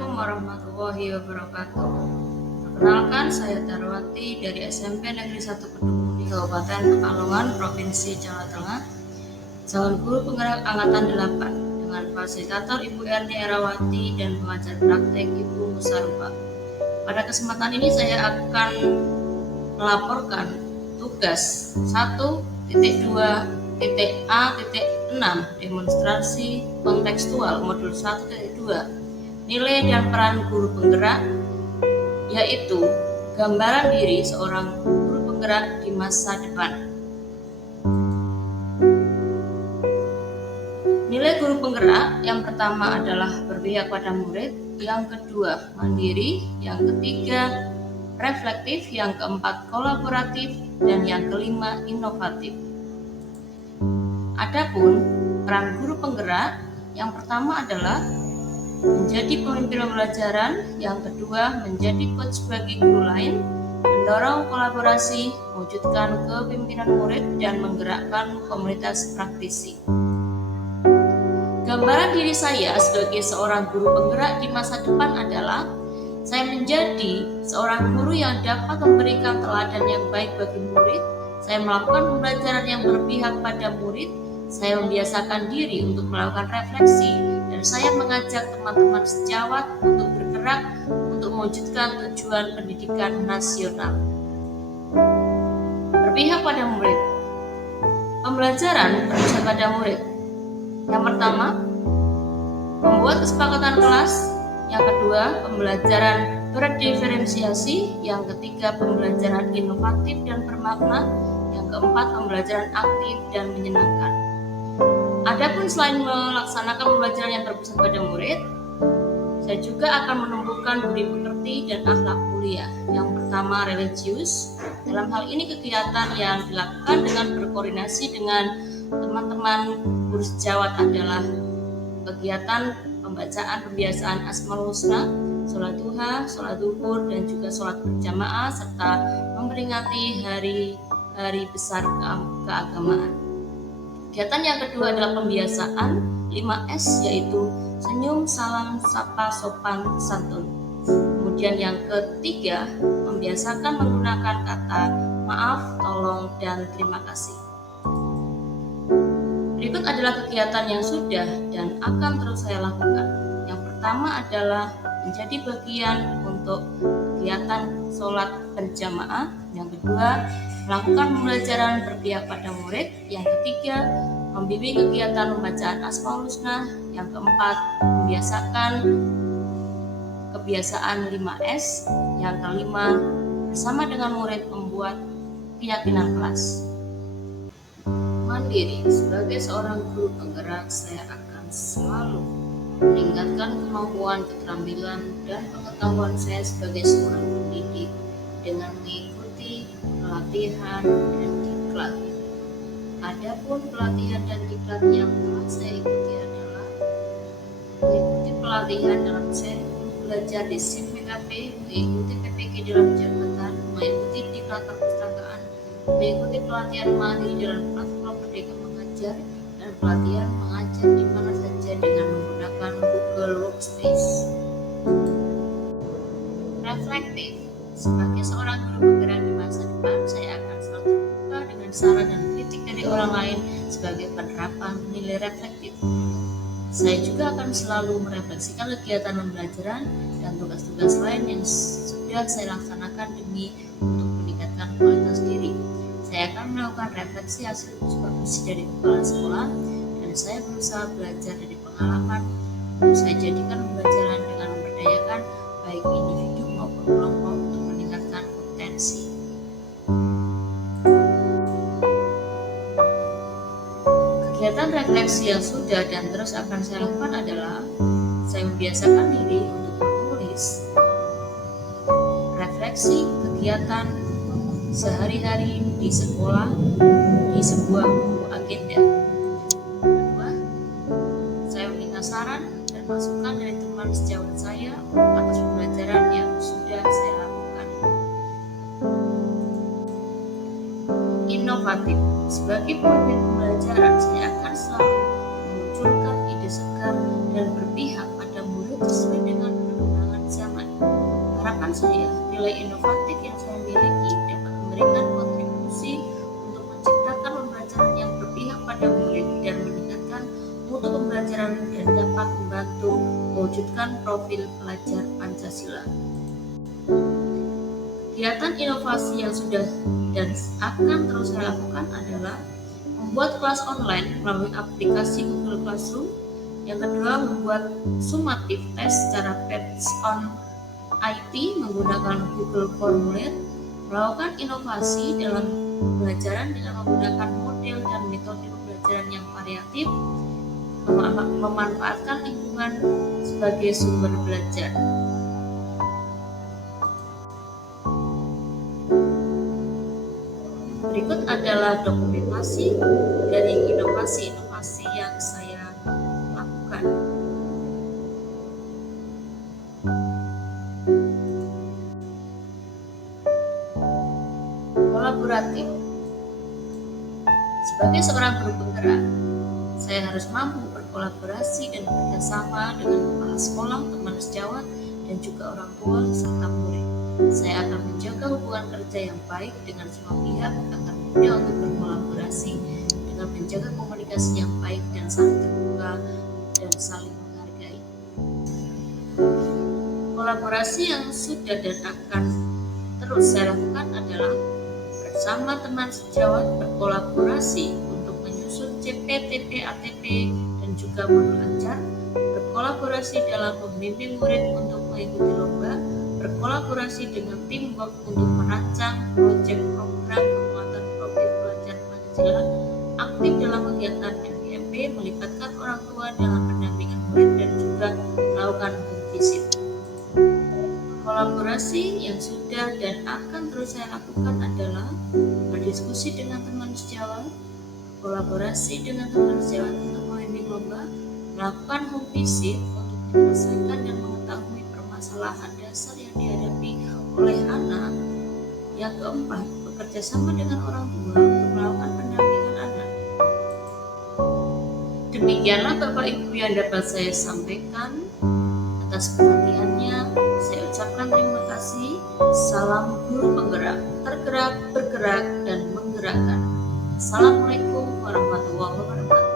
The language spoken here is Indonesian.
Assalamualaikum warahmatullahi wabarakatuh. Perkenalkan, saya Darwati dari SMP Negeri 1 Kedung di Kabupaten Pekalongan, Provinsi Jawa Tengah, calon guru penggerak Angkatan 8 dengan fasilitator Ibu Erni Erawati dan pengajar praktek Ibu Musarupa. Pada kesempatan ini saya akan melaporkan tugas 1.2.A.6 demonstrasi kontekstual modul 1.2 nilai dan peran guru penggerak, yaitu gambaran diri seorang guru penggerak di masa depan. Nilai guru penggerak yang pertama adalah berpihak pada murid, yang kedua mandiri, yang ketiga reflektif, yang keempat kolaboratif, dan yang kelima inovatif. Adapun peran guru penggerak yang pertama adalah menjadi pemimpin pembelajaran, yang kedua menjadi coach bagi guru lain, mendorong kolaborasi, mewujudkan kepemimpinan murid, dan menggerakkan komunitas praktisi. Gambaran diri saya sebagai seorang guru penggerak di masa depan adalah saya menjadi seorang guru yang dapat memberikan teladan yang baik bagi murid, saya melakukan pembelajaran yang berpihak pada murid, saya membiasakan diri untuk melakukan refleksi, dan saya mengajak teman-teman sejawat untuk bergerak untuk mewujudkan tujuan pendidikan nasional. Berpihak pada murid. Pembelajaran berpihak pada murid. Yang pertama, membuat kesepakatan kelas. Yang kedua, pembelajaran berdiferensiasi. Yang ketiga, pembelajaran inovatif dan bermakna. Yang keempat, pembelajaran aktif dan menyenangkan. Adapun selain melaksanakan pembelajaran yang terpusat pada murid, saya juga akan menumbuhkan budi pekerti dan akhlak mulia. Yang pertama, religius. Dalam hal ini kegiatan yang dilakukan dengan berkoordinasi dengan teman-teman guru sejawat adalah kegiatan pembacaan pembiasaan Asmaul Husna, sholat duha, sholat zuhur, dan juga sholat berjamaah, serta memperingati hari besar keagamaan. Kegiatan yang kedua adalah pembiasaan 5S, yaitu senyum, salam, sapa, sopan, santun. Kemudian yang ketiga, membiasakan menggunakan kata maaf, tolong, dan terima kasih. Berikut adalah kegiatan yang sudah dan akan terus saya lakukan. Yang pertama adalah menjadi bagian untuk kegiatan sholat berjamaah. Yang kedua, melakukan pembelajaran berpihak pada murid. Yang ketiga, membimbing kegiatan pembacaan Asmaul Husna. Yang keempat, membiasakan kebiasaan 5S. Yang kelima, bersama dengan murid membuat keyakinan kelas. Mandiri. Sebagai seorang guru penggerak, saya akan selalu meningkatkan kemampuan, keterampilan, dan pengetahuan saya sebagai seorang pendidik dengan mengikuti pelatihan dan diklat. Adapun pelatihan dan diklat yang telah saya ikuti adalah mengikuti pelatihan dalam saya belajar di SIM PKP, mengikuti PPG dalam jabatan, mengikuti diklat perpustakaan, mengikuti pelatihan mahir dalam platform Merdeka Mengajar, dan pelatihan mengajar di mana saja dengan menggunakan Google Workspace. Reflektif. Sebagai seorang guru penggerak di masa depan, saya akan selalu terbuka dengan saran dan kritik dari orang lain sebagai penerapan nilai reflektif. Saya juga akan selalu merefleksikan kegiatan pembelajaran dan tugas-tugas lain yang sudah saya laksanakan demi untuk meningkatkan kualitas diri. Saya akan melakukan refleksi hasil supervisi dari kepala sekolah, dan saya berusaha belajar dari pengalaman untuk saya jadikan pembelajaran dengan memberdayakan baik individu maupun kelompok untuk meningkatkan kompetensi. Kegiatan refleksi yang sudah dan terus akan saya lakukan adalah saya membiasakan diri untuk menulis refleksi kegiatan sehari-hari di sekolah di sebuah buku agenda. Kedua, saya meminta saran dan masukan dari teman sejawat saya atas pembelajaran yang sudah saya lakukan. Inovatif. Sebagai pemimpin pembelajaran, saya akan selalu memunculkan ide segar dan berpihak pada murid sesuai dengan perkembangan harapan saya, nilai inovatif yang saya miliki dapat memberikan kontribusi untuk menciptakan pembelajaran yang berpihak pada murid dan meningkatkan mutu pembelajaran dan dapat membantu mewujudkan profil pelajar Pancasila. Kegiatan inovasi yang sudah dan akan terus saya lakukan adalah membuat kelas online melalui aplikasi Google Classroom. Yang kedua, membuat summative test secara based on IT menggunakan Google Formulir, melakukan inovasi dalam pembelajaran dengan menggunakan model dan metode pembelajaran yang variatif, memanfaatkan lingkungan sebagai sumber belajar. Berikut adalah dokumentasi dari inovasi-inovasi yang saya lakukan. Kolaboratif. Sebagai seorang guru penggerak, saya harus mampu berkolaborasi dan bekerjasama dengan kepala sekolah, teman sejawat, dan juga orang tua serta murid. Saya akan menjaga hubungan kerja yang baik dengan semua pihak agar mudah untuk berkolaborasi dengan menjaga komunikasi yang baik dan saling terbuka dan saling menghargai. Kolaborasi yang sudah dan akan terus saya lakukan adalah bersama teman sejawat berkolaborasi untuk menyusun CPTP, ATP, dan juga modul ajar, berkolaborasi dalam membimbing murid untuk mengikuti lomba, berkolaborasi dengan teamwork untuk merancang proyek program penguatan profil pelajar Pancasila, aktif dalam kegiatan MPMP, melibatkan orang tua dalam pendampingan murid dan juga melakukan home visit. Kolaborasi yang sudah dan akan terus saya lakukan adalah berdiskusi dengan teman sejawat, kolaborasi dengan teman sejawat untuk membimbing lomba, melakukan home visit untuk menyelesaikan dan mengetahui permasalahan dasar yang dihadapi oleh anak. Yang keempat, bekerja sama dengan orang tua untuk melakukan pendampingan anak. Demikianlah Bapak Ibu yang dapat saya sampaikan. Atas perhatiannya, saya ucapkan terima kasih. Salam guru penggerak, tergerak, bergerak, dan menggerakkan. Assalamualaikum warahmatullahi wabarakatuh.